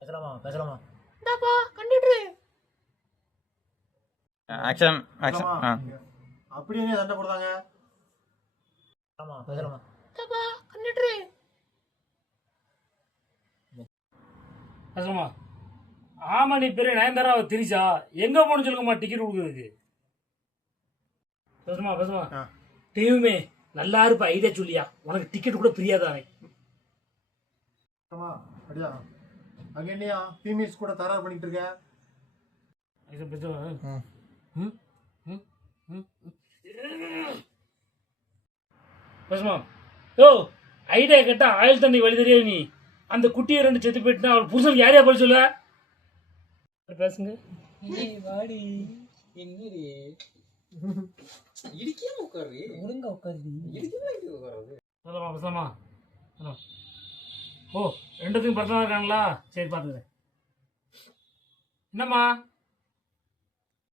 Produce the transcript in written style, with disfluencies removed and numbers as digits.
பேசலாமா பேசலாமா? இந்தாப்பா கண்டிட்டு ஆக்ஷன் ஆக்ஷன் அப்படி என்ன சண்டை போடுறாங்க? பேசலாமா பேசலாமா? இந்தாப்பா கண்டிட்டு பேசலாமா? ஆமா, நீ பெரிய நயன்தாரா திரிச்சா எங்க போகணும்னு சொல்லுங்கம்மா டிக்கெட் கொடுக்குறதுக்கு. பேசுமா பேசுமா டீமுமே நல்லா இருப்ப ஐடியா சொல்லியா, உனக்கு டிக்கெட் கூட பிரியாதானே. அப்படியா? அங்க என்னையா ஃபீமேல்ஸ் கூட தரார் பண்ணிட்டு இருக்க? பேசுமா? ஓ, ஐடியா கேட்டா ஆயில் தண்ணி வழி தெரியாது. நீ அந்த குட்டியை 2 செத்து போயிட்டுனா அவள் புருஷனுக்கு யாரையா போய் சொல்ல? பேசுங்க. வாடி என்னடி இடிக்காம உட்காரு, ஒழுங்கா உட்காரு, இடிக்காம உட்காரு. சொல்லமா பேசலாமா? ஓ, 2த்துக்கும் பர்சனலாக இருக்காங்களா? சரி பார்த்துக்கிறேன். என்னம்மா